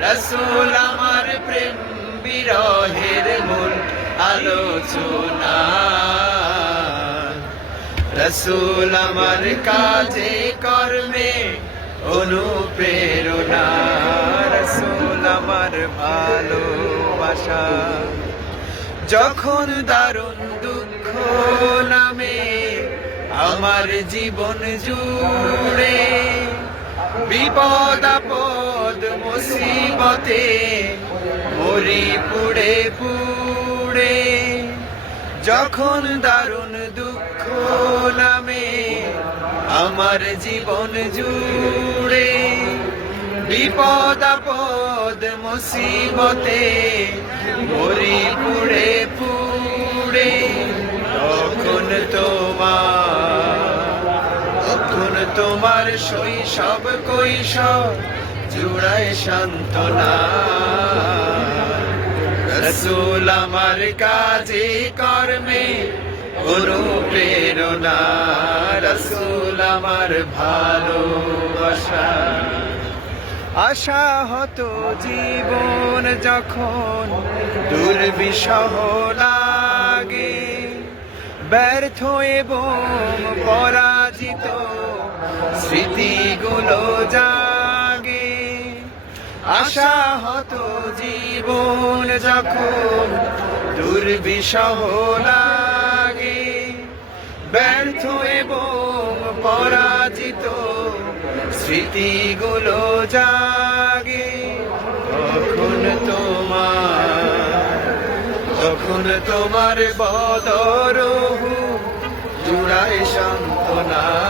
রসুল আমার প্রেম বিরহের মূল আলোচনা। রসুল আমার কাজে, কর্মে অনুপ্রেরণা। রসুল আমার ভালোবাসা। যখন দারুণ দুঃখ নামে আমার জীবন জুড়ে, বিপদ আপদ মুসিবতে মরি পুড়ে পুড়ে, যখন দারুণ দুঃখ নামে আমার জীবন জুড়ে, বিপদ আপদ মুসিবতে মরি পুড়ে পুড়ে, তখন তোমার তখন তোমার শৈশব কৈশব জুড়ায় সান্ত্বনা। রসুল আমার কাজে, কর্মে অনুপ্রেরণা। রসুল আমার ভালোবাসা। আশা হতো জীবন যখন দুর্বিষহ লাগে, ব্যর্থ এবং পরাজিত স্মৃতিগুলো জাগে আশা হতো জীবন যখন দুর্বিষহ লাগে, ব্যর্থ এবং পরাজিত স্মৃতিগুলো জাগে। তখন তোমার তখন তোমার বদরহু, জুড়ায় সান্ত্বনা